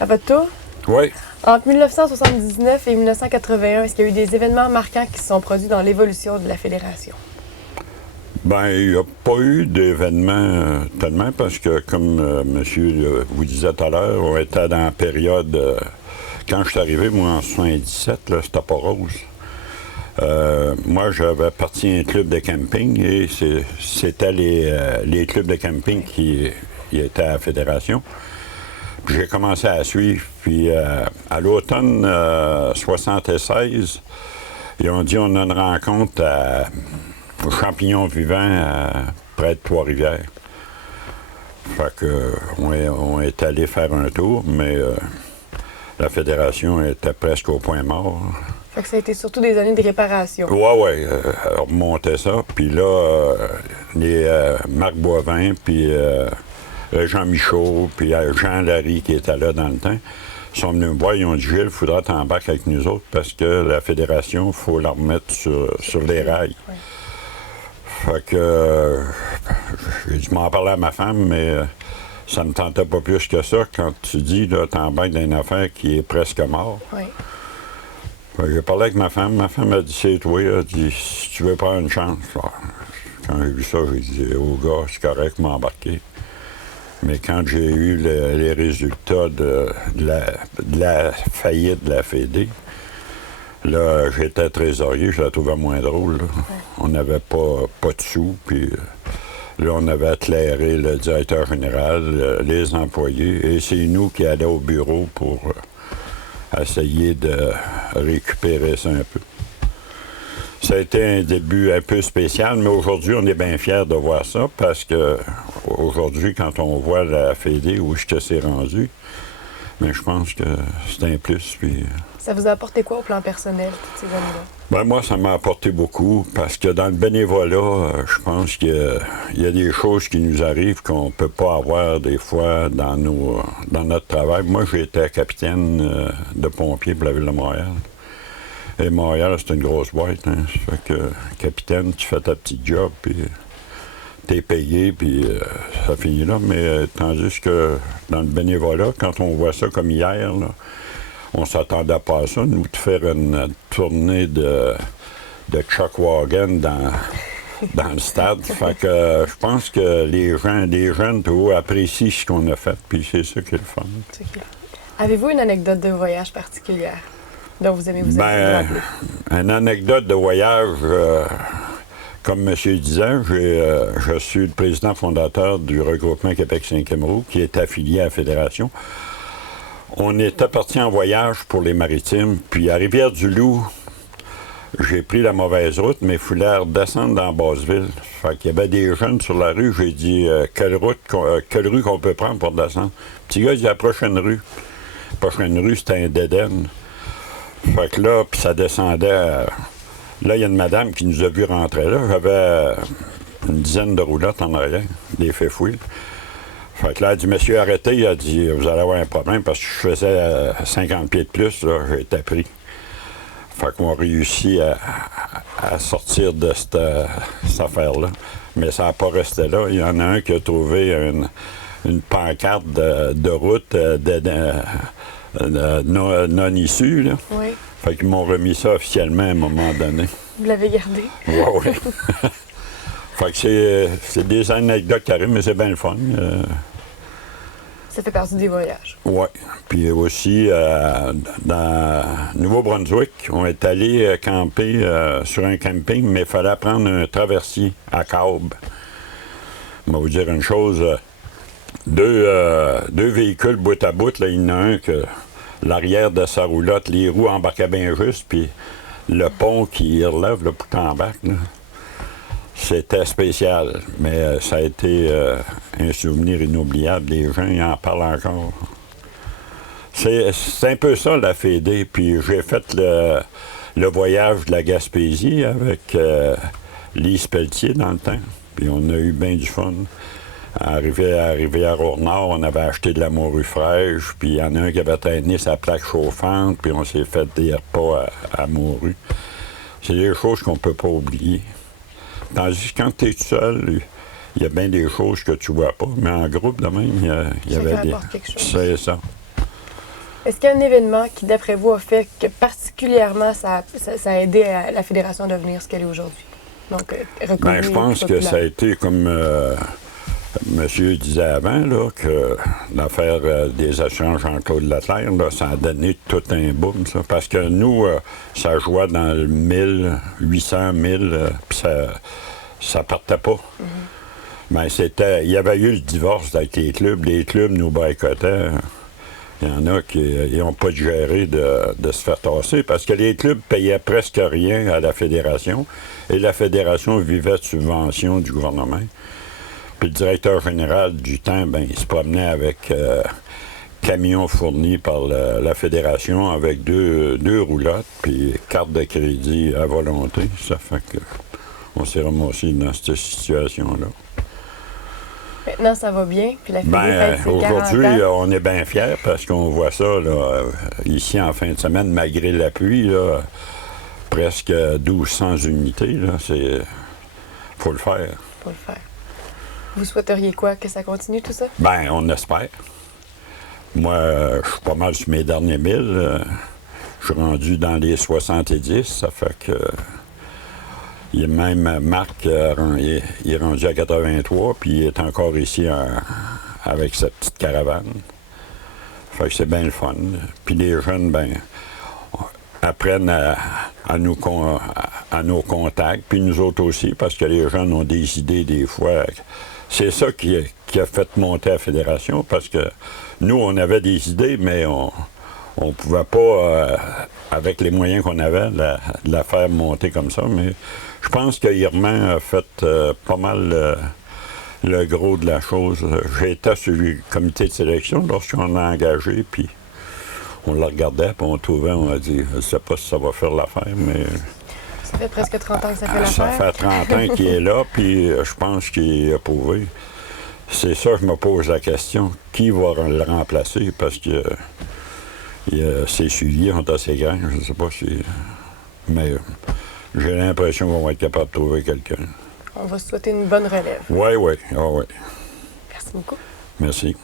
À votre tour? Oui. Entre 1979 et 1981, est-ce qu'il y a eu des événements marquants qui se sont produits dans l'évolution de la Fédération? Ben, il n'y a pas eu d'événement tellement parce que, comme monsieur vous disait tout à l'heure, on était dans la période. Quand je suis arrivé, moi, en 77, là, c'était pas rose. Moi, j'avais parti à un club de camping et c'était les clubs de camping qui étaient à la Fédération. Puis j'ai commencé à suivre. Puis à l'automne 76, ils ont dit on a une rencontre aux champignons vivants près de Trois-Rivières. Fait que on est allé faire un tour, mais la Fédération était presque au point mort. Fait que ça a été surtout des années de réparation. Oui, on remontait ça. Puis là, les Marc Boivin, puis Jean Michaud, puis Jean Larry, qui était là dans le temps, sont venus me voir. Ils ont dit Gilles, il faudra t'embarquer avec nous autres parce que la Fédération, il faut la remettre sur les rails. Oui. Fait que j'ai dû m'en parler à ma femme, mais ça ne me tentait pas plus que ça quand tu dis, là, t'embarques dans une affaire qui est presque morte. Oui. J'ai parlé avec ma femme a dit, c'est toi, elle a dit, si tu veux prendre une chance. Quand j'ai vu ça, j'ai dit, oh gars, c'est correct, m'embarquer. Mais quand j'ai eu les résultats de la faillite de la Fédé, là, j'étais trésorier, je la trouvais moins drôle. Là. Ouais. On n'avait pas de sous, puis là, on avait éclairé le directeur général, les employés, et c'est nous qui allions au bureau pour essayer de récupérer ça un peu. Ça a été un début un peu spécial, mais aujourd'hui, on est bien fiers de voir ça parce que aujourd'hui, quand on voit la Fédé où je te s'est rendu, mais je pense que c'est un plus. Puis ça vous a apporté quoi au plan personnel, toutes ces années-là? Ben moi, ça m'a apporté beaucoup parce que dans le bénévolat, je pense qu'il y a des choses qui nous arrivent qu'on ne peut pas avoir des fois dans notre travail. Moi, j'étais capitaine de pompiers pour la Ville de Montréal. Et Montréal, c'est une grosse boîte. Hein. Ça fait que, capitaine, tu fais ta petite job, puis t'es payé, puis ça finit là. Mais tandis que dans le bénévolat, quand on voit ça comme hier, là, on s'attendait pas à ça, nous, de faire une tournée de Chuck Wagon dans le stade. Fait que je pense que les jeunes, tout apprécient ce qu'on a fait, puis c'est ça qui est le fun. Avez-vous une anecdote de voyage particulière dont vous aimez vous rappeler? Une anecdote de voyage, comme M. disait, je suis le président fondateur du regroupement Québec-Saint-Cameroun, qui est affilié à la Fédération. On était parti en voyage pour les Maritimes, puis à Rivière-du-Loup, j'ai pris la mauvaise route, mais il fallait redescendre dans Basseville. Fait qu'il y avait des jeunes sur la rue, j'ai dit quelle rue qu'on peut prendre pour descendre. Le petit gars, il dit la prochaine rue. La prochaine rue, c'était un dead-end. Fait que là, puis ça descendait. Là, il y a une madame qui nous a vu rentrer là. J'avais une dizaine de roulottes en arrière, des fefouilles. Fait que là, elle a dit, monsieur, arrêtez. Il a dit, vous allez avoir un problème parce que je faisais 50 pieds de plus, là, j'ai été pris. Fait qu'on a réussi à sortir de cette affaire-là. Mais ça n'a pas resté là. Il y en a un qui a trouvé une pancarte de route non issue, là. Oui. Fait qu'ils m'ont remis ça officiellement à un moment donné. Vous l'avez gardé? Oui. Fait que c'est des anecdotes qui arrivent, mais c'est bien le fun. Ça fait partie des voyages. Oui. Puis aussi, dans Nouveau-Brunswick, on est allé camper sur un camping, mais il fallait prendre un traversier à câble. Je vais vous dire une chose. Deux véhicules bout à bout, là, il y en a un que l'arrière de sa roulotte, les roues embarquaient bien juste, puis le pont qui relève là, pour t'embarquer, c'était spécial. Mais ça a été un souvenir inoubliable. Les gens ils en parlent encore. C'est un peu ça, la Fédé. Puis j'ai fait le voyage de la Gaspésie avec Lise Pelletier dans le temps. Puis on a eu bien du fun. Arrivé à Rivière-au-Nord, on avait acheté de la morue fraîche, puis il y en a un qui avait traîné sa plaque chauffante, puis on s'est fait des repas à morue. C'est des choses qu'on ne peut pas oublier. Tandis que quand tu es tout seul, il y a bien des choses que tu vois pas, mais en groupe, de même, il y avait des... C'est ça. Est-ce qu'il y a un événement qui, d'après vous, a fait que particulièrement ça a aidé la Fédération à devenir ce qu'elle est aujourd'hui? Donc, reconnue Ben, je pense et que ça a populaire. été comme monsieur disait avant, là, que l'affaire des échanges Jean-Claude Leclerc, là, ça a donné tout un boom, ça. Parce que nous, ça jouait dans le 1000, 800, 1000, puis ça partait pas. Ben, il y avait eu le divorce avec les clubs. Les clubs nous boycottaient. Il y en a qui n'ont pas digéré de se faire tasser parce que les clubs payaient presque rien à la fédération et la fédération vivait de subventions du gouvernement. Puis le directeur général du temps, ben, il se promenait avec camions fournis par la fédération avec deux roulottes puis carte de crédit à volonté. Ça fait que on s'est ramassé dans cette situation-là. Maintenant, ça va bien, puis la Fédé Ben, fête ses 40 aujourd'hui, ans. on est bien fiers parce qu'on voit ça là, ici en fin de semaine, malgré la pluie, là, presque 1200 unités. Là, faut le faire. Faut le faire. Vous souhaiteriez quoi? Que ça continue tout ça? Ben, on espère. Moi, je suis pas mal sur mes derniers 1000. Je suis rendu dans les 70. Ça fait que. Il y a même Marc, il est rendu à 83, puis il est encore ici avec sa petite caravane. Fait que c'est bien le fun. Puis les jeunes, ben, apprennent à nos contacts, puis nous autres aussi, parce que les jeunes ont des idées des fois. C'est ça qui a fait monter la fédération, parce que nous, on avait des idées, mais on ne pouvait pas, avec les moyens qu'on avait, la faire monter comme ça. Mais je pense que Irman a fait pas mal le gros de la chose. J'ai été sur le comité de sélection lorsqu'on l'a engagé, puis on le regardait, puis on trouvait, on a dit, je ne sais pas si ça va faire l'affaire, mais Ça fait presque 30 ans que ça fait ça l'affaire. fait 30 ans qu'il est là, puis je pense qu'il est approuvé. C'est ça, je me pose la question, qui va le remplacer, parce que ses suivis sont assez grands, je ne sais pas si... Mais j'ai l'impression qu'on va être capable de trouver quelqu'un. On va se souhaiter une bonne relève. Oui, oui, ah oui. Merci beaucoup. Merci.